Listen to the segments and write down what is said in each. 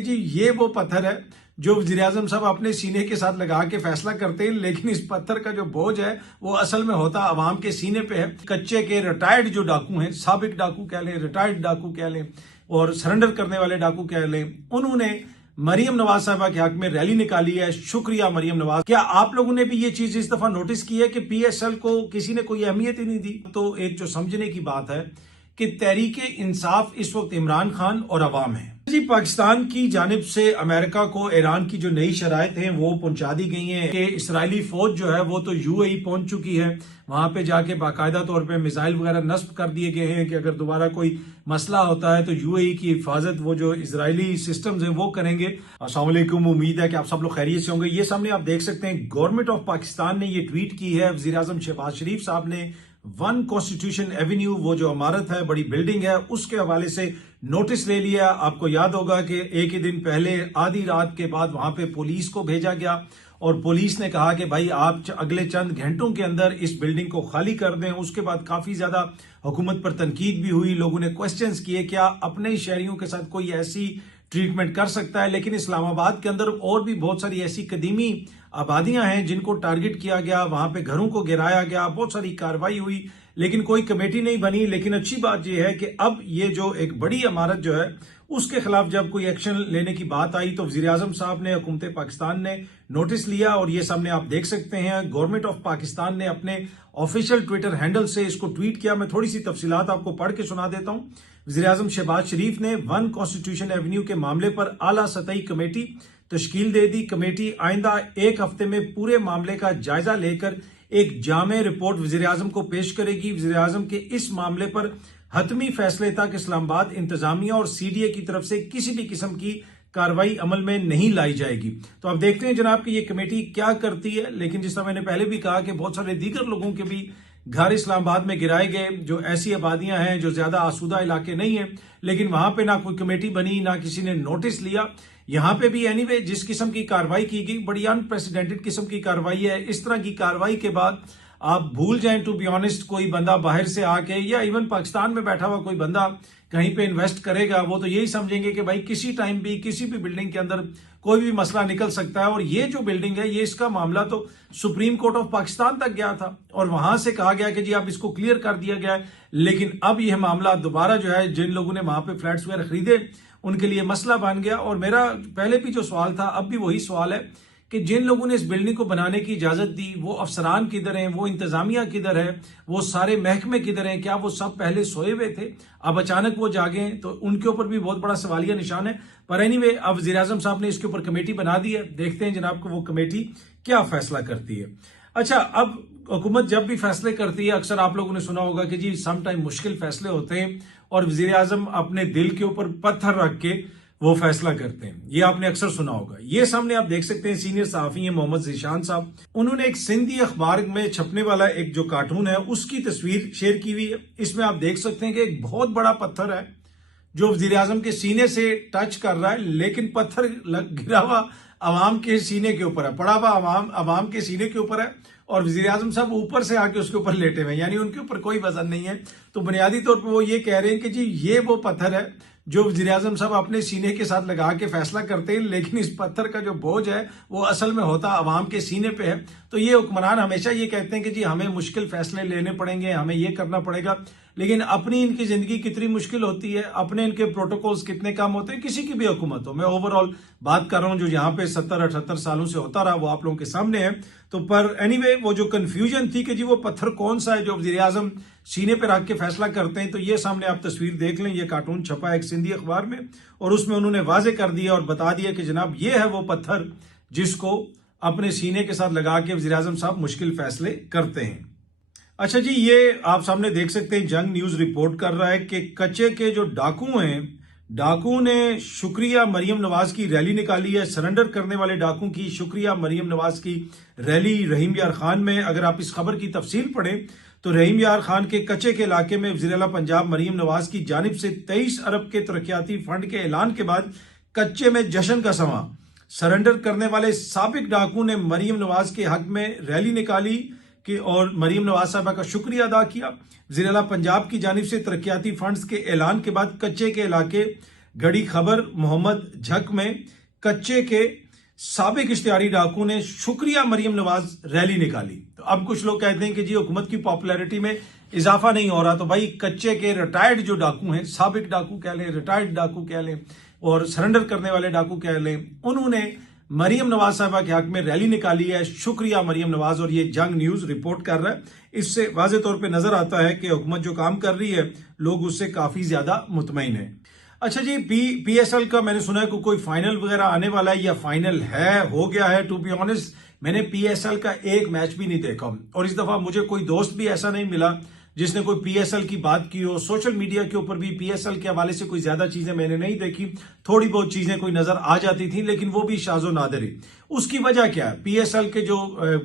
जी ये वो पत्थर है जो वज़ीर-ए-आज़म साहब अपने सीने के साथ लगा के फैसला करते हैं, लेकिन इस पत्थर का जो बोझ है वो असल में होता अवाम के सीने पे है। कच्चे के रिटायर्ड जो डाकू हैं, साबिक डाकू कह लें, रिटायर्ड डाकू कह लें और सरेंडर करने वाले डाकू कह लें, उन्होंने मरियम नवाज साहबा के हक में रैली निकाली है। शुक्रिया मरियम नवाज। क्या आप लोगों ने भी ये चीज इस दफा नोटिस की है कि पीएसएल को किसी ने कोई अहमियत ही नहीं दी? तो एक जो समझने की बात है कि तहरीक इंसाफ इस वक्त इमरान खान और अवाम है। जी पाकिस्तान की जानिब से अमेरिका को ईरान की जो नई शराइत हैं वो पहुंचा दी गई हैं कि इसराइली फौज जो है वो तो यूएई पहुंच चुकी है। वहां पे जाके बाकायदा तौर पे मिसाइल वगैरह नस्ब कर दिए गए हैं कि अगर दोबारा कोई मसला होता है तो यूएई की हिफाजत वो जो इजरायली सिस्टम्स हैं वो करेंगे। अस्सलाम वालेकुम, उम्मीद है कि आप सब लोग खैरियत से होंगे। ये सामने आप देख सकते हैं गवर्नमेंट ऑफ पाकिस्तान ने ये ट्वीट की है। वज़ीर आज़म शहबाज शरीफ साहब ने वन कॉन्स्टिट्यूशन एवेन्यू, वो जो इमारत है, बड़ी बिल्डिंग है, उसके हवाले से नोटिस ले लिया। आपको याद होगा कि एक ही दिन पहले आधी रात के बाद वहां पे पुलिस को भेजा गया और पुलिस ने कहा कि भाई आप अगले चंद घंटों के अंदर इस बिल्डिंग को खाली कर दें। उसके बाद काफी ज्यादा हुकूमत पर तनकीद भी हुई, लोगों ने क्वेश्चंस किए क्या अपने ही शहरियों के साथ कोई ऐसी ट्रीटमेंट कर सकता है। लेकिन इस्लामाबाद के अंदर और भी बहुत सारी ऐसी कदीमी आबादियां हैं जिनको टारगेट किया गया, वहां पे घरों को गिराया गया, बहुत सारी कार्रवाई हुई, लेकिन कोई कमेटी नहीं बनी। लेकिन अच्छी बात यह है कि अब ये जो एक बड़ी इमारत जो है उसके खिलाफ जब कोई एक्शन लेने की बात आई तो वज़ीर आज़म साहब ने, हुकूमत पाकिस्तान ने नोटिस लिया और ये सामने आप देख सकते हैं गवर्नमेंट ऑफ पाकिस्तान ने अपने ऑफिशियल ट्विटर हैंडल से इसको ट्वीट किया। मैं थोड़ी सी तफसीलात आपको पढ़ के सुना देता हूं। वज़ीर आज़म शहबाज शरीफ ने वन कॉन्स्टिट्यूशन एवेन्यू के मामले पर आला सतही कमेटी तश्कील दे दी। कमेटी आइंदा एक हफ्ते में पूरे मामले का जायजा लेकर एक जामे रिपोर्ट वज़ीर आज़म को पेश करेगी। वज़ीर आज़म के इस मामले पर हतमी फैसले तक इस्लामाबाद इंतजामिया और सीडीए की तरफ से किसी भी किस्म की कार्रवाई अमल में नहीं लाई जाएगी। तो आप देखते हैं जनाब कि ये कमेटी क्या करती है। लेकिन जिस तरह मैंने पहले भी कहा कि बहुत सारे दीगर लोगों के भी घर इस्लामाबाद में गिराए गए, जो ऐसी आबादियां हैं जो ज्यादा आसूदा इलाके नहीं है, लेकिन वहां पे ना कोई कमेटी बनी, ना किसी ने नोटिस लिया। यहां पे भी एनीवे जिस किस्म की कार्रवाई की गई बड़ी अनप्रेसिडेंटेड किस्म की कार्रवाई है। इस तरह की कार्रवाई के बाद आप भूल जाएं, टू बी ऑनेस्ट, कोई बंदा बाहर से आके या इवन पाकिस्तान में बैठा हुआ कोई बंदा कहीं पे इन्वेस्ट करेगा, वो तो यही समझेंगे कि भाई किसी टाइम भी किसी भी बिल्डिंग के अंदर कोई भी मसला निकल सकता है। और ये जो बिल्डिंग है, ये इसका मामला तो सुप्रीम कोर्ट ऑफ पाकिस्तान तक गया था और वहां से कहा गया कि जी अब इसको क्लियर कर दिया गया है। लेकिन अब यह मामला दोबारा जो है, जिन लोगों ने वहां पे फ्लैट्स वगैरह खरीदे उनके लिए मसला बन गया। और मेरा पहले भी जो सवाल था अब भी वही सवाल है कि जिन लोगों ने इस बिल्डिंग को बनाने की इजाजत दी वो अफसरान किधर हैं, वो इंतजामिया किधर है, वो सारे महकमे किधर हैं? क्या वो सब पहले सोए हुए थे, अब अचानक वो जागे? तो उनके ऊपर भी बहुत बड़ा सवालिया निशान है। पर एनीवे अब वज़ीर आज़म साहब ने इसके ऊपर कमेटी बना दी है। देखते हैं जनाब को वो कमेटी क्या फैसला करती है। अच्छा, अब हुकूमत जब भी फैसले करती है, अक्सर आप लोगों ने सुना होगा कि जी सम टाइम मुश्किल फैसले होते हैं और वज़ीर आज़म अपने दिल के ऊपर पत्थर रख के वो फैसला करते हैं। ये आपने अक्सर सुना होगा। ये सामने आप देख सकते हैं सीनियर सहाफी हैं मोहम्मद ज़ीशान साहब। उन्होंने एक सिंधी अखबार में छपने वाला एक जो कार्टून है उसकी तस्वीर शेयर की हुई है। इसमें आप देख सकते हैं कि एक बहुत बड़ा पत्थर है जो वज़ीर आज़म के सीने से टच कर रहा है, लेकिन पत्थर गिरा हुआ अवाम के सीने के ऊपर है, पड़ा हुआ अवाम के सीने के ऊपर है और वज़ीर आज़म साहब ऊपर से आके उसके ऊपर लेटे हुए, यानी उनके ऊपर कोई वजन नहीं है। तो बुनियादी तौर पर वो ये कह रहे हैं कि जी ये वो पत्थर है जो वज़ीर आज़म साहब अपने सीने के साथ लगा के फैसला करते हैं, लेकिन इस पत्थर का जो बोझ है वो असल में होता अवाम के सीने पे है। तो ये हुक्मरान हमेशा ये कहते हैं कि जी हमें मुश्किल फैसले लेने पड़ेंगे, हमें ये करना पड़ेगा, लेकिन अपनी इनकी जिंदगी कितनी मुश्किल होती है, अपने इनके प्रोटोकॉल्स कितने कम होते हैं, किसी की भी हुकूमत हो। मैं ओवरऑल बात कर रहा हूं जो यहाँ पे 70-78 सालों से होता रहा वो आप लोगों के सामने है। तो पर एनीवे वो जो कंफ्यूजन थी कि जी वो पत्थर कौन सा है जो वज़ीर आज़म सीने पे रख के फैसला करते हैं, तो ये सामने आप तस्वीर देख लें। ये कार्टून छपा है एक सिंधी अखबार में और उसमें उन्होंने वाजे कर दिया और बता दिया कि जनाब ये है वो पत्थर जिसको अपने सीने के साथ लगा के वज़ीर आज़म साहब मुश्किल फैसले करते हैं। अच्छा जी, ये आप सामने देख सकते हैं जंग न्यूज रिपोर्ट कर रहा है कि कच्चे के जो डाकू हैं, डाकू ने शुक्रिया मरियम नवाज की रैली निकाली है। सरेंडर करने वाले डाकू की शुक्रिया मरियम नवाज की रैली रहीम यार खान में। अगर आप इस खबर की तफसील पढ़ें तो रहीम यार खान के कच्चे के इलाके में वज़ीर आला पंजाब मरियम नवाज की जानिब से 23 अरब के तरक्याती फंड के ऐलान के बाद कच्चे में जश्न का समा। सरेंडर करने वाले साबिक डाकू ने मरियम नवाज के हक में रैली निकाली कि और मरियम नवाज साहबा का शुक्रिया अदा किया। वज़ीर आला पंजाब की जानिब से तरक्याती फंड्स के ऐलान के बाद कच्चे के इलाके गड़ी खबर मोहम्मद झक में कच्चे के साबिक इश्तिहारी डाकू ने शुक्रिया मरियम नवाज रैली निकाली। तो अब कुछ लोग कहते हैं कि जी हुकूमत की पॉपुलैरिटी में इजाफा नहीं हो रहा, तो भाई कच्चे के रिटायर्ड जो डाकू हैं, साबिक डाकू कह लें, रिटायर्ड डाकू कह लें और सरेंडर करने वाले डाकू कह लें, उन्होंने मरियम नवाज साहबा के हक में रैली निकाली है। शुक्रिया मरियम नवाज। और ये जंग न्यूज रिपोर्ट कर रहा है। इससे वाज़ेह तौर पे नजर आता है कि हुकूमत जो काम कर रही है लोग उससे काफी ज्यादा मुतमईन है। अच्छा जी, पीएसएल का मैंने सुना है कि कोई फाइनल वगैरह आने वाला है या फाइनल है, हो गया है। टू बी ऑनेस्ट मैंने पीएसएल का एक मैच भी नहीं देखा और इस दफा मुझे कोई दोस्त भी ऐसा नहीं मिला जिसने कोई पीएसएल की बात की हो। सोशल मीडिया के ऊपर भी पीएसएल के हवाले से कोई ज्यादा चीजें मैंने नहीं देखी, थोड़ी बहुत चीजें कोई नजर आ जाती थी, लेकिन वो भी शाजो नादरी। उसकी वजह क्या है? पीएसएल के जो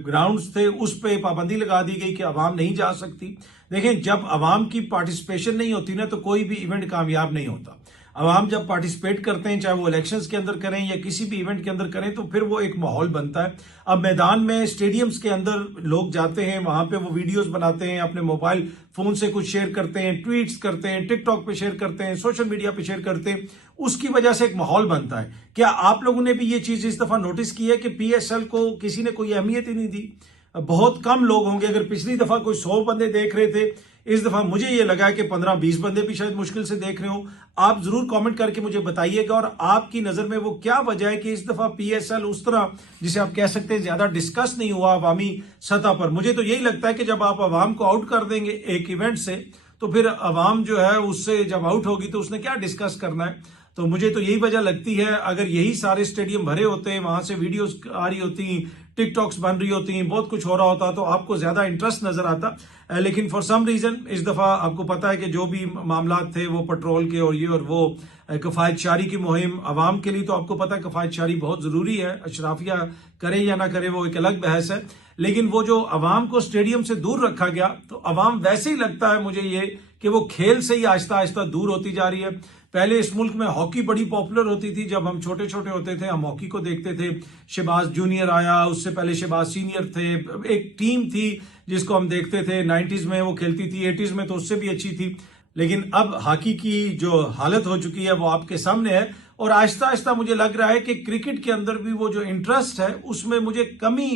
ग्राउंड्स थे उस पर पाबंदी लगा दी गई कि अवाम नहीं जा सकती। देखें, जब अवाम की पार्टिसिपेशन नहीं होती ना तो कोई भी इवेंट कामयाब नहीं होता। अवाम जब पार्टिसिपेट करते हैं, चाहे वो इलेक्शंस के अंदर करें या किसी भी इवेंट के अंदर करें, तो फिर वो एक माहौल बनता है। अब मैदान में, स्टेडियम्स के अंदर लोग जाते हैं, वहां पे वो वीडियोस बनाते हैं, अपने मोबाइल फोन से कुछ शेयर करते हैं, ट्वीट्स करते हैं, टिकटॉक पे शेयर करते हैं, सोशल मीडिया पे शेयर करते हैं। उसकी वजह से एक माहौल बनता है। क्या आप लोगों ने भी ये चीज इस दफा नोटिस की है कि पीएसएल को किसी ने कोई अहमियत ही नहीं दी? बहुत कम लोग होंगे। अगर पिछली दफा कोई 100 बंदे देख रहे थे, इस दफा मुझे ये लगा कि 15-20 बंदे भी शायद मुश्किल से देख रहे हो। आप जरूर कमेंट करके मुझे बताइएगा और आपकी नजर में वो क्या वजह है कि इस दफा पीएसएल उस तरह, जिसे आप कह सकते हैं, ज्यादा डिस्कस नहीं हुआ अवामी सतह पर। मुझे तो यही लगता है कि जब आप अवाम को आउट कर देंगे एक इवेंट से, तो फिर अवाम जो है उससे जब आउट होगी तो उसने क्या डिस्कस करना है। तो मुझे तो यही वजह लगती है। अगर यही सारे स्टेडियम भरे होते, वहां से वीडियोस आ रही होती, टिकटॉक्स बन रही होती, बहुत कुछ हो रहा होता, तो आपको ज्यादा इंटरेस्ट नजर आता। लेकिन फॉर सम रीजन इस दफा आपको पता है कि जो भी मामला थे वो पेट्रोल के और ये और वो, कफायतशारी की मुहिम अवाम के लिए, तो आपको पता है कफायतशारी बहुत जरूरी है। अशराफिया करे या ना करे वो एक अलग बहस है, लेकिन वो जो अवाम को स्टेडियम से दूर रखा गया, तो अवाम वैसे ही लगता है मुझे ये कि वो खेल से ही आहिस्ता आहिस्ता दूर होती जा रही है। पहले इस मुल्क में हॉकी बड़ी पॉपुलर होती थी। जब हम छोटे छोटे होते थे हम हॉकी को देखते थे। शहबाज जूनियर आया, उससे पहले शहबाज सीनियर थे, एक टीम थी जिसको हम देखते थे। 90s में वो खेलती थी, 80s में तो उससे भी अच्छी थी। लेकिन अब हॉकी की जो हालत हो चुकी है वो आपके सामने है। और आहिस्ता आहिस्ता मुझे लग रहा है कि क्रिकेट के अंदर भी वो जो इंटरेस्ट है उसमें मुझे कमी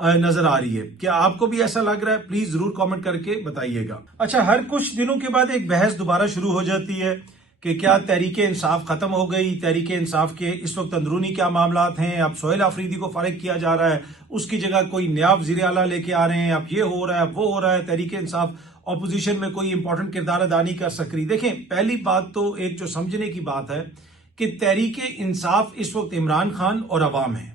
नजर आ रही है। क्या आपको भी ऐसा लग रहा है? प्लीज जरूर कमेंट करके बताइएगा। अच्छा, हर कुछ दिनों के बाद एक बहस दोबारा शुरू हो जाती है कि क्या तहरीक इंसाफ खत्म हो गई, तहरीक इंसाफ के इस वक्त अंदरूनी क्या मामलात हैं, अब सोहेल आफरीदी को फारिग किया जा रहा है, उसकी जगह कोई नया वजीर आला लेके आ रहे हैं, अब ये हो रहा है, वो हो रहा है, तहरीक इंसाफ ऑपोजिशन में कोई इंपॉर्टेंट किरदार अदा नहीं कर सक रही। देखें, पहली बात तो एक जो समझने की बात है कि तहरीक इंसाफ इस वक्त इमरान खान और अवाम है,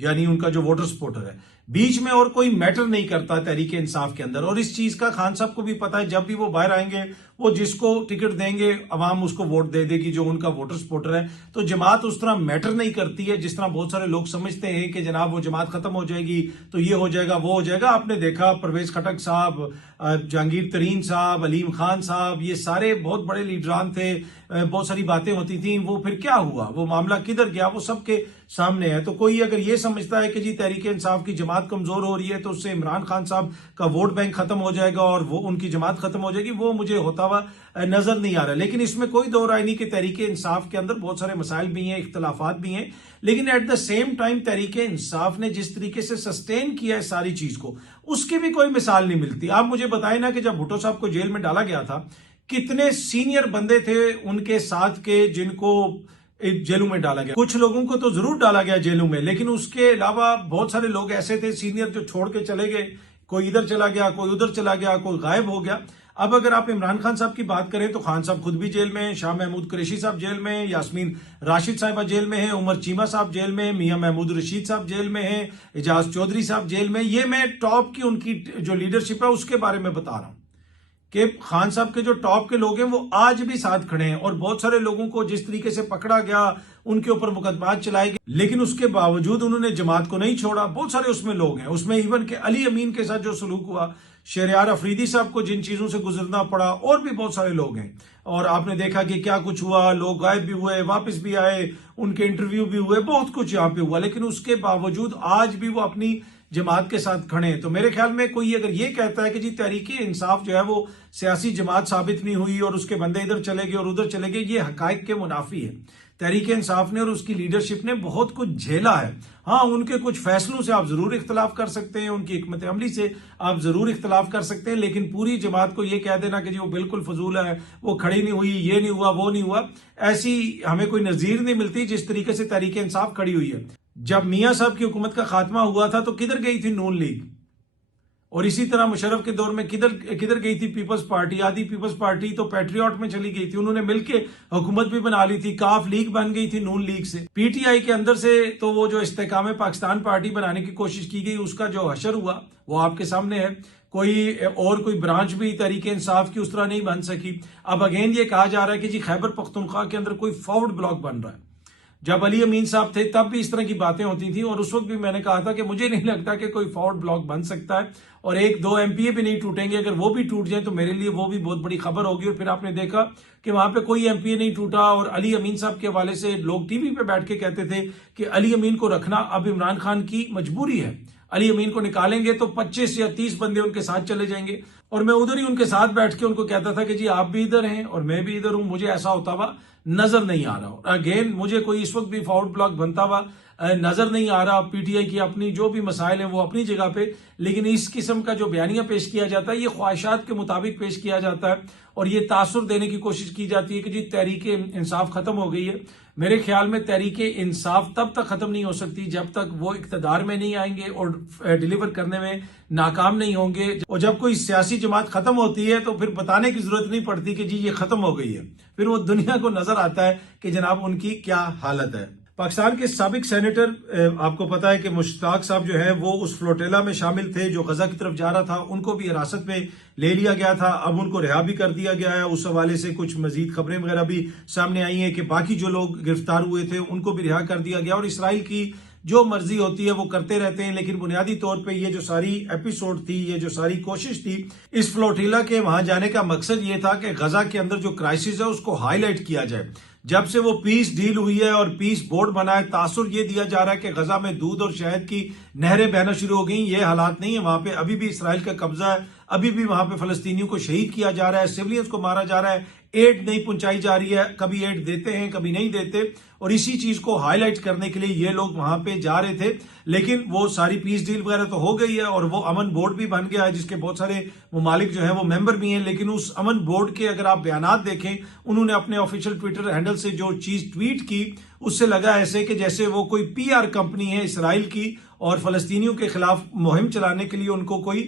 यानी उनका जो वोटर सपोर्टर है। बीच में और कोई मैटर नहीं करता तहरीक इंसाफ के अंदर। और इस चीज का खान साहब को भी पता है। जब भी वो बाहर आएंगे, वो जिसको टिकट देंगे अवाम उसको वोट दे देगी, जो उनका वोटर सपोर्टर है। तो जमात उस तरह मैटर नहीं करती है जिस तरह बहुत सारे लोग समझते हैं कि जनाब वो जमात खत्म हो जाएगी तो ये हो जाएगा, वो हो जाएगा। आपने देखा परवेज खटक साहब, जहांगीर तरीन साहब, अलीम खान साहब, ये सारे बहुत बड़े लीडरान थे, बहुत सारी बातें होती थी। वो फिर क्या हुआ, वो मामला किधर गया, वो सबके सामने है। तो कोई अगर ये समझता है कि जी तहरीक इंसाफ की जमात कमजोर हो रही है तो उससे इमरान खान साहब का वोट बैंक खत्म हो जाएगा और वो उनकी जमात खत्म हो जाएगी, वो मुझे होता हुआ नजर नहीं आ रहा। लेकिन इसमें कोई दो राय नहीं कि तहरीक इंसाफ के अंदर बहुत सारे मसाइल भी हैं, इख्तलाफात भी हैं, लेकिन at the same time Tehreek Insaf ने जिस तरीके से सस्टेन किया है सारी चीज को, उसकी भी कोई मिसाल नहीं मिलती। आप मुझे बताएं ना कि जब भुट्टो साहब को जेल में डाला गया था, कितने सीनियर बंदे थे उनके साथ के जिनको जेलों में डाला गया। कुछ लोगों को तो जरूर डाला गया जेलों में, लेकिन उसके अलावा बहुत सारे लोग ऐसे थे सीनियर जो छोड़ के चले गए। कोई इधर चला गया, कोई उधर चला गया, कोई गायब हो गया। अब अगर आप इमरान खान साहब की बात करें तो खान साहब खुद भी जेल में हैं, शाह महमूद कुरैशी साहब जेल में हैं, यास्मीन राशिद साहिबा जेल में हैं, उमर चीमा साहब जेल में, मियां महमूद रशीद साहब जेल में हैं, एजाज चौधरी साहब जेल में। ये मैं टॉप की उनकी जो लीडरशिप है उसके बारे में बता रहा हूं कि खान साहब के जो टॉप के लोग हैं वो आज भी साथ खड़े हैं। और बहुत सारे लोगों को जिस तरीके से पकड़ा गया, उनके ऊपर मुकदमात चलाए गए, लेकिन उसके बावजूद उन्होंने जमात को नहीं छोड़ा। बहुत सारे उसमें लोग हैं, उसमें इवन के अली अमीन के साथ जो सलूक हुआ, शहरयार अफरीदी साहब को जिन चीजों से गुजरना पड़ा, और भी बहुत सारे लोग हैं। और आपने देखा कि क्या कुछ हुआ, लोग गायब भी हुए, वापस भी आए, उनके इंटरव्यू भी हुए, बहुत कुछ यहाँ पे हुआ। लेकिन उसके बावजूद आज भी वो अपनी जमात के साथ खड़े हैं। तो मेरे ख्याल में कोई अगर ये कहता है कि जी तहरीक इंसाफ जो है वो सियासी जमात साबित नहीं हुई और उसके बंदे इधर चले गए और उधर चले गए, ये हकायक के मुनाफी है। तहरीक इंसाफ ने और उसकी लीडरशिप ने बहुत कुछ झेला है। हाँ, उनके कुछ फैसलों से आप जरूर इख्तलाफ कर सकते हैं, उनकी हिकमत अमली से आप जरूर इख्तलाफ कर सकते हैं, लेकिन पूरी जमात को यह कह देना कि जी वो बिल्कुल फजूल है, वो खड़ी नहीं हुई, ये नहीं हुआ, वो नहीं हुआ, ऐसी हमें कोई नजीर नहीं मिलती जिस तरीके से तहरीक इंसाफ खड़ी हुई है। जब मियां साहब की हुकूमत का खात्मा हुआ था तो किधर गई थी नून लीग, और इसी तरह मुशर्रफ के दौर में किधर गई थी पीपल्स पार्टी। आधी पीपल्स पार्टी तो पैट्रियट में चली गई थी, उन्होंने मिलके हुकूमत भी बना ली थी, काफ लीग बन गई थी नून लीग से। पीटीआई के अंदर से तो वो जो इस्तेकाम पाकिस्तान पार्टी बनाने की कोशिश की गई, उसका जो हशर हुआ वो आपके सामने है। कोई ब्रांच भी तहरीक इंसाफ की उस तरह नहीं बन सकी। अब अगेन ये कहा जा रहा है कि जी खैबर पख्तूनख्वा के अंदर कोई फॉरवर्ड ब्लॉक बन रहा है। जब अली अमीन साहब थे तब भी इस तरह की बातें होती थी, और उस वक्त भी मैंने कहा था कि मुझे नहीं लगता कि कोई फॉरवर्ड ब्लॉक बन सकता है, और एक दो एमपीए भी नहीं टूटेंगे। अगर वो भी टूट जाए तो मेरे लिए वो भी बहुत बड़ी खबर होगी। और फिर आपने देखा कि वहां पे कोई एमपीए नहीं टूटा, और अली अमीन साहब के हवाले से लोग टीवी पे बैठ के कहते थे कि अली अमीन को रखना अब इमरान खान की मजबूरी है। अली अमीन को निकालेंगे तो 25 या 30 बंदे उनके साथ चले जाएंगे, और मैं उधर ही उनके साथ बैठ के उनको कहता था कि जी आप भी इधर हैं और मैं भी इधर हूं, मुझे ऐसा होता हुआ नजर नहीं आ रहा। अगेन मुझे कोई इस वक्त भी फॉरवर्ड ब्लॉक बनता हुआ नजर नहीं आ रहा। पीटीआई की अपनी जो भी मसाइल हैं वो अपनी जगह पे, लेकिन इस किस्म का जो बयानिया पेश किया जाता है ये ख्वाहिशात के मुताबिक पेश किया जाता है, और ये तासुर देने की कोशिश की जाती है कि जी तहरीक इंसाफ खत्म हो गई है। मेरे ख्याल में तहरीक इंसाफ तब तक खत्म नहीं हो सकती जब तक वो इक्तदार में नहीं आएंगे और डिलीवर करने में नाकाम नहीं होंगे। और जब कोई सियासी जमात खत्म होती है तो फिर बताने की जरूरत नहीं पड़ती कि जी ये खत्म हो गई है, फिर वो दुनिया को नजर आता है कि जनाब उनकी क्या हालत है। पाकिस्तान के साबिक सेनेटर, आपको पता है कि मुश्ताक साहब जो है वो उस फ्लोटेला में शामिल थे जो गजा की तरफ जा रहा था, उनको भी हिरासत में ले लिया गया था। अब उनको रिहा भी कर दिया गया है। उस हवाले से कुछ मजीद खबरें वगैरह भी सामने आई हैं कि बाकी जो लोग गिरफ्तार हुए थे उनको भी रिहा कर दिया गया। और इसराइल की जो मर्जी होती है वो करते रहते हैं, लेकिन बुनियादी तौर पे ये जो सारी एपिसोड थी, ये जो सारी कोशिश थी, इस फ्लोटिला के वहां जाने का मकसद ये था कि गजा के अंदर जो क्राइसिस है उसको हाईलाइट किया जाए। जब से वो पीस डील हुई है और पीस बोर्ड बना है, तासुर ये दिया जा रहा है कि गजा में दूध और शहद की नहरें बहना शुरू हो गई। ये हालात नहीं है, वहां पे अभी भी इसराइल का कब्जा है, अभी भी वहां पे फलस्तीनियों को शहीद किया जा रहा है, सिविलियंस को मारा जा रहा है, एड नहीं पहुंचाई जा रही है, कभी एड देते हैं कभी नहीं देते। और इसी चीज को हाईलाइट करने के लिए ये लोग वहां पे जा रहे थे, लेकिन वो सारी पीस डील वगैरह तो हो गई है और वो अमन बोर्ड भी बन गया है जिसके बहुत सारे ममालिक जो है वो मेंबर भी हैं। लेकिन उस अमन बोर्ड के अगर आप बयानात देखें, उन्होंने अपने ऑफिशियल ट्विटर हैंडल से जो चीज ट्वीट की उससे लगा ऐसे कि जैसे वो कोई पीआर कंपनी है इसराइल की और फलस्तीनियों के खिलाफ मुहिम चलाने के लिए उनको कोई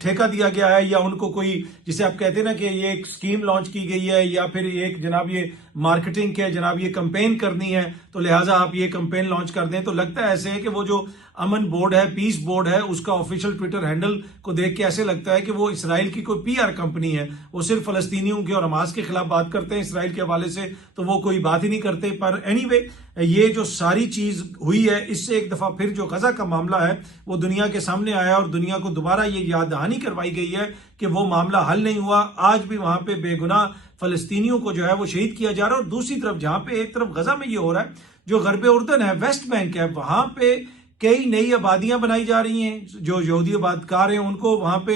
ठेका दिया गया है, या उनको कोई, जिसे आप कहते हैं ना कि ये एक स्कीम लॉन्च की गई है, या फिर एक जनाब ये मार्केटिंग के जनाब ये कंपेन करनी है तो लिहाजा आप ये कंपेन लॉन्च कर दें। तो लगता है ऐसे है कि वो जो अमन बोर्ड है, पीस बोर्ड है, उसका ऑफिशियल ट्विटर हैंडल को देख के ऐसे लगता है कि वो इसराइल की कोई पीआर कंपनी है। वो सिर्फ फलस्तीनियों के और हमास के खिलाफ बात करते हैं इसराइल के हवाले से, तो वो कोई बात ही नहीं करते। पर एनीवे ये जो सारी चीज हुई है, इससे एक दफा फिर जो गजा का मामला है वो दुनिया के सामने आया और दुनिया को दोबारा ये याद दहानी करवाई गई है कि वो मामला हल नहीं हुआ। आज भी वहां पे बेगुनाह फलस्तीनियों को जो है वो शहीद किया जा रहा है। और दूसरी तरफ जहां पे एक तरफ गजा में ये हो रहा है, जो गरबे उर्दन है, वेस्ट बैंक है, वहां पे कई नई आबादियां बनाई जा रही हैं, जो यहूदी आबादकार हैं उनको वहां पे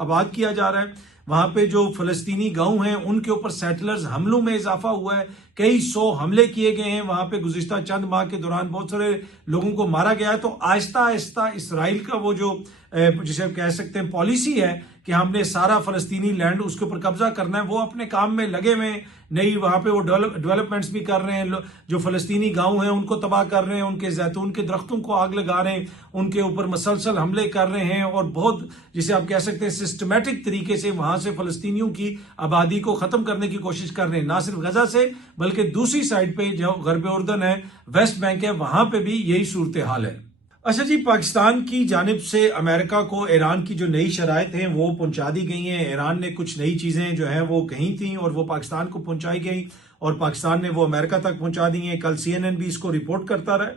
आबाद किया जा रहा है। वहां पे जो फलस्तीनी गांव हैं उनके ऊपर सेटलर्स हमलों में इजाफा हुआ है, कई 100 हमले किए गए हैं वहां पे गुज़िश्ता चंद माह के दौरान, बहुत सारे लोगों को मारा गया है। तो आहिस्ता आहिस्ता इसराइल का वो जो जिसे आप कह सकते हैं पॉलिसी है कि हमने सारा फलस्तीनी लैंड उसके ऊपर कब्जा करना है, वो अपने काम में लगे हुए। नई वहां पे वो डेवलपमेंट्स भी कर रहे हैं, जो फलस्तीनी गांव हैं उनको तबाह कर रहे हैं, उनके जैतून के दरख्तों को आग लगा रहे हैं, उनके ऊपर मसलसल हमले कर रहे हैं, और बहुत जिसे आप कह सकते हैं सिस्टमेटिक तरीके से वहां से फलस्तीनियों की आबादी को खत्म करने की कोशिश कर रहे हैं। ना सिर्फ गजा से बल्कि दूसरी साइड पे जो गरबे उर्दन है, वेस्ट बैंक है, वहां पे भी यही सूरत हाल है। अच्छा जी, पाकिस्तान की जानिब से अमेरिका को ईरान की जो नई शराइत हैं वो पहुंचा दी गई हैं। ईरान ने कुछ नई चीजें जो हैं वो कही थी और वो पाकिस्तान को पहुंचाई गई, और पाकिस्तान ने वो अमेरिका तक पहुंचा दी हैं। कल CNN भी इसको रिपोर्ट करता रहा,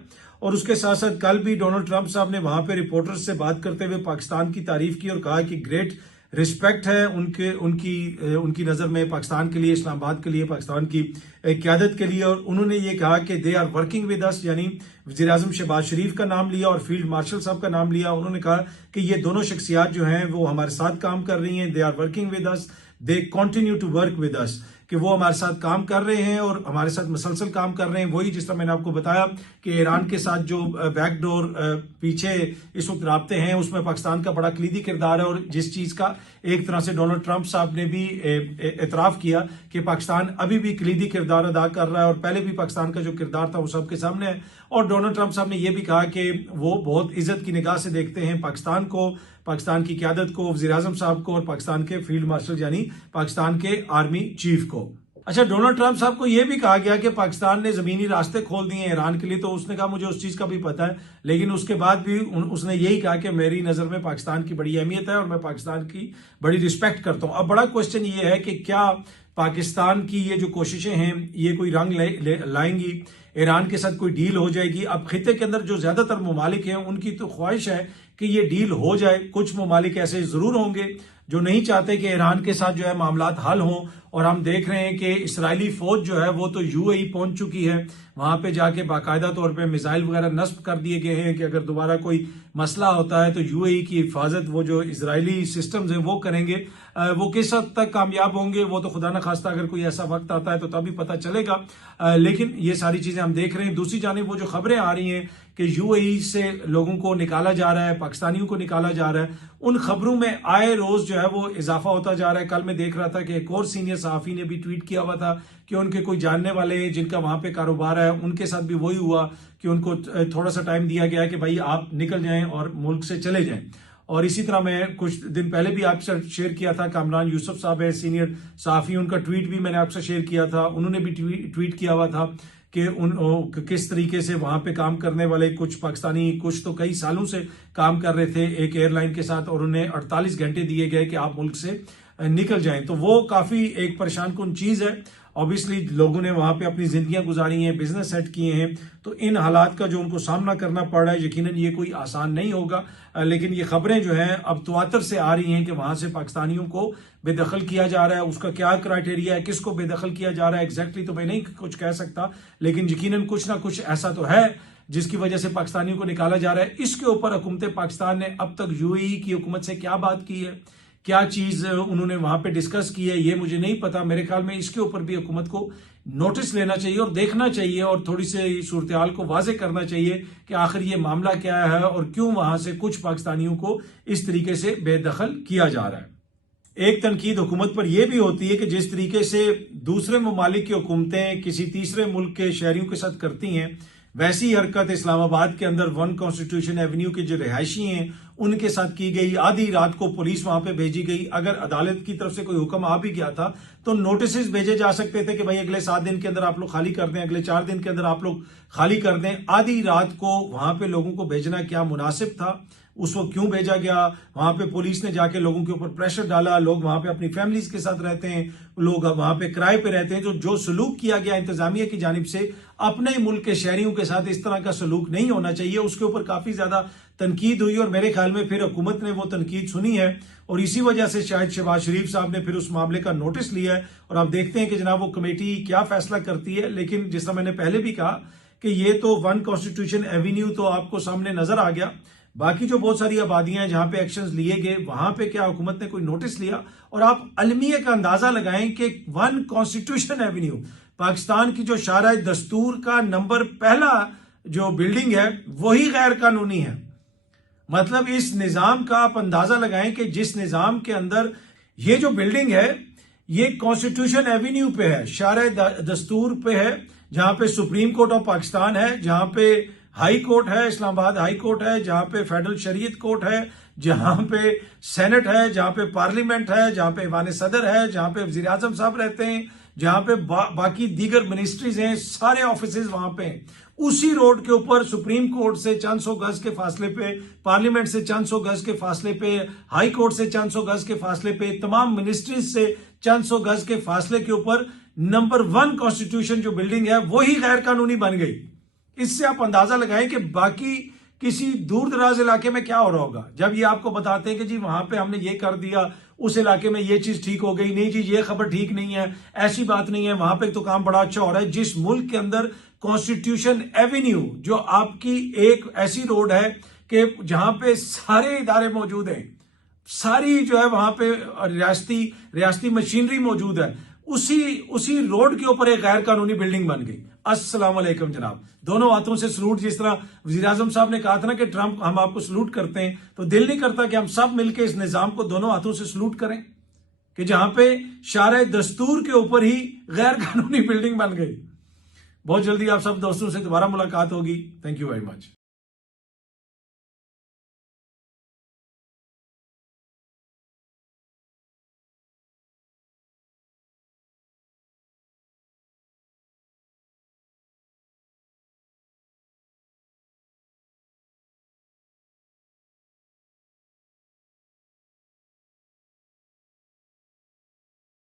और उसके साथ साथ कल भी डोनाल्ड ट्रंप साहब ने वहां पे रिपोर्टर्स से बात करते हुए पाकिस्तान की तारीफ की और कहा कि ग्रेट रिस्पेक्ट है उनके उनकी उनकी नज़र में पाकिस्तान के लिए, इस्लामाबाद के लिए, पाकिस्तान की क़यादत के लिए। और उन्होंने ये कहा कि they are working with us, यानी वज़ीर आज़म शहबाज शरीफ का नाम लिया और फील्ड मार्शल साहब का नाम लिया। उन्होंने कहा कि ये दोनों शख्सियात जो हैं वो हमारे साथ काम कर रही हैं, they are working with us, they continue to work with us, कि वो हमारे साथ काम कर रहे हैं और हमारे साथ मुसलसल काम कर रहे हैं। वही जिस तरह मैंने आपको बताया कि ईरान के साथ जो बैकडोर पीछे इस वक्त राब्ते हैं उसमें पाकिस्तान का बड़ा कलीदी किरदार है। और जिस चीज का एक तरह से डोनाल्ड ट्रंप साहब ने भी एतराफ किया कि पाकिस्तान अभी भी कलीदी किरदार अदा कर रहा है और पहले भी पाकिस्तान का जो किरदार था वो सबके सामने है। और डोनाल्ड ट्रंप साहब ने यह भी कहा कि वो बहुत इज्जत की निगाह से देखते हैं पाकिस्तान को, पाकिस्तान की क़यादत को, वज़ीर आज़म साहब को और पाकिस्तान के फील्ड मार्शल यानी पाकिस्तान के आर्मी चीफ को। अच्छा, डोनाल्ड ट्रंप साहब को यह भी कहा गया कि पाकिस्तान ने जमीनी रास्ते खोल दिए हैं ईरान के लिए, तो उसने कहा मुझे उस चीज का भी पता है, लेकिन उसके बाद भी उसने यही कहा कि मेरी नजर में पाकिस्तान की बड़ी अहमियत है और मैं पाकिस्तान की बड़ी रिस्पेक्ट करता हूं। अब बड़ा क्वेश्चन ये है कि क्या पाकिस्तान की ये जो कोशिशें हैं ये कोई रंग लाएंगी, ईरान के साथ कोई डील हो जाएगी। अब खिते के अंदर जो ज्यादातर ममालिक हैं उनकी तो ख्वाहिश है कि ये डील हो जाए। कुछ ममालिक ऐसे जरूर होंगे जो नहीं चाहते कि ईरान के साथ जो है मामलात हल हों। और हम देख रहे हैं कि इस्राएली फौज जो है वो तो यूएई पहुंच चुकी है, वहां पे जाके बाकायदा तौर पे मिसाइल वगैरह नस्ब कर दिए गए हैं कि अगर दोबारा कोई मसला होता है तो यूएई की हिफाजत वो जो इजरायली सिस्टम्स हैं वो करेंगे। वो किस हद तक कामयाब होंगे वो तो खुदा न खास्ता अगर कोई ऐसा वक्त आता है तो तभी पता चलेगा। लेकिन ये सारी चीजें हम देख रहे हैं। दूसरी जानिब वो जो खबरें आ रही हैं कि यूएई से लोगों को निकाला जा रहा है, पाकिस्तानियों को निकाला जा रहा है, उन खबरों में आए रोज जो है वो इजाफा होता जा रहा है। कल मैं देख रहा था कि एक और सीनियर सहाफी ने भी ट्वीट किया हुआ था कि उनके कोई जानने वाले जिनका वहां पे कारोबार है उनके साथ भी वही हुआ कि उनको थोड़ा सा टाइम दिया गया कि भाई आप निकल जाएं और मुल्क से चले जाएं। और इसी तरह मैं कुछ दिन पहले भी आपसे शेयर किया था, कामरान यूसुफ साहब है सीनियर सहाफी, उनका ट्वीट भी मैंने आपसे शेयर किया था। उन्होंने भी ट्वीट किया हुआ था कि किस तरीके से वहां पे काम करने वाले कुछ पाकिस्तानी, कुछ तो कई सालों से काम कर रहे थे एक एयरलाइन के साथ और उन्हें 48 घंटे दिए गए कि आप मुल्क से निकल जाएं। तो वो काफी एक परेशान कुन चीज है। ऑब्वियसली लोगों ने वहां पे अपनी जिंदगियां गुजारी हैं, बिजनेस सेट किए हैं, तो इन हालात का जो उनको सामना करना पड़ रहा है यकीनन ये कोई आसान नहीं होगा। लेकिन ये खबरें जो हैं अब तवातर से आ रही हैं कि वहां से पाकिस्तानियों को बेदखल किया जा रहा है। उसका क्या क्राइटेरिया है, किसको बेदखल किया जा रहा है एग्जैक्टली तो मैं नहीं कुछ कह सकता, लेकिन यकीनन कुछ ना कुछ ऐसा तो है जिसकी वजह से पाकिस्तानियों को निकाला जा रहा है। इसके ऊपर हुकूमत पाकिस्तान ने अब तक यूएई की हुकूमत से क्या बात की है, क्या चीज उन्होंने वहां पे डिस्कस की है, ये मुझे नहीं पता। मेरे ख्याल में इसके ऊपर भी हुकूमत को नोटिस लेना चाहिए और देखना चाहिए और थोड़ी सी सूरत हाल को वाजे करना चाहिए कि आखिर ये मामला क्या है और क्यों वहां से कुछ पाकिस्तानियों को इस तरीके से बेदखल किया जा रहा है। एक तनकीद हुकूमत पर यह भी होती है कि जिस तरीके से दूसरे ममालिक की हुकूमतें किसी तीसरे मुल्क के शहरियों के साथ करती हैं, वैसी हरकत इस्लामाबाद के अंदर 1 कॉन्स्टिट्यूशन एवेन्यू के जो रिहायशी हैं उनके साथ की गई। आधी रात को पुलिस वहां पे भेजी गई। अगर अदालत की तरफ से कोई हुक्म आ भी गया था तो नोटिस भेजे जा सकते थे कि भाई अगले 7 दिन के अंदर आप लोग खाली कर दें, अगले 4 दिन के अंदर आप लोग खाली कर दें। आधी रात को वहां पे लोगों को भेजना क्या मुनासिब था, उस वक्त क्यों भेजा गया? वहां पे पुलिस ने जाके लोगों के ऊपर प्रेशर डाला। लोग वहां पे अपनी फैमिलीज के साथ रहते हैं, लोग वहां पे किराए पे रहते हैं। जो सलूक किया गया इंतजामिया की जानिब से अपने मुल्क के शहरियों के साथ इस तरह का सलूक नहीं होना चाहिए, उसके ऊपर काफी ज्यादा तनकीद हुई और मेरे ख्याल में फिर हुकूमत ने वो तनकीद सुनी है और इसी वजह से शायद शहबाज शरीफ साहब ने फिर उस मामले का नोटिस लिया है। और आप देखते हैं कि जनाब वो कमेटी क्या फैसला करती है। लेकिन जिस तरह मैंने पहले भी कहा कि ये तो 1 कॉन्स्टिट्यूशन एवेन्यू तो आपको सामने नजर आ गया, बाकी जो बहुत सारी आबादियां हैं जहां पे एक्शंस लिए गए वहां पे क्या हुकूमत ने कोई नोटिस लिया? और आप अलमिया का अंदाजा लगाएं कि 1 कॉन्स्टिट्यूशन एवेन्यू पाकिस्तान की जो शारा दस्तूर का नंबर पहला जो बिल्डिंग है वही गैर कानूनी है। मतलब इस निजाम का आप अंदाजा लगाएं कि जिस निजाम के अंदर ये जो बिल्डिंग है ये कॉन्स्टिट्यूशन एवेन्यू पे है, शारा दस्तूर पे है, जहां पे सुप्रीम कोर्ट ऑफ पाकिस्तान है, जहां पे हाई कोर्ट है, इस्लामाबाद हाई कोर्ट है, जहां पे फेडरल शरीयत कोर्ट है, जहां पे सेनेट है, जहां पे पार्लियामेंट है, जहां पे ईवान सदर है, जहां पे वजीर आजम साहब रहते हैं, जहां पे बाकी दीगर मिनिस्ट्रीज हैं, सारे ऑफिसेज वहां पे हैं। उसी रोड के ऊपर सुप्रीम कोर्ट से चंद सौ गज के फासले पे, पार्लियामेंट से चंद सौ गज के फासले पे, हाई कोर्ट से चंद सौ गज के फासले पे, तमाम मिनिस्ट्रीज से चंद सौ गज के फासले के ऊपर नंबर 1 कॉन्स्टिट्यूशन जो बिल्डिंग है वही गैर कानूनी बन गई। इससे आप अंदाजा लगाएं कि बाकी किसी दूर दराज इलाके में क्या हो रहा होगा जब ये आपको बताते हैं कि जी वहां पे हमने ये कर दिया, उस इलाके में ये चीज ठीक हो गई, नहीं जी ये खबर ठीक नहीं है, ऐसी बात नहीं है, वहां पे तो काम बड़ा अच्छा हो रहा है। जिस मुल्क के अंदर कॉन्स्टिट्यूशन एवेन्यू जो आपकी एक ऐसी रोड है कि जहां पे सारे इदारे मौजूद हैं, सारी जो है वहां पे रियासती मशीनरी मौजूद है, उसी रोड के ऊपर एक गैर कानूनी बिल्डिंग बन गई। अस्सलाम वालेकुम जनाब, दोनों हाथों से सलूट। जिस तरह वजीर आजम साहब ने कहा था ना कि ट्रंप हम आपको सलूट करते हैं, तो दिल नहीं करता कि हम सब मिलकर इस निजाम को दोनों हाथों से सलूट करें कि जहां पे शारे दस्तूर के ऊपर ही गैर कानूनी बिल्डिंग बन गई। बहुत जल्दी आप सब दोस्तों से दोबारा मुलाकात होगी। Thank you very much.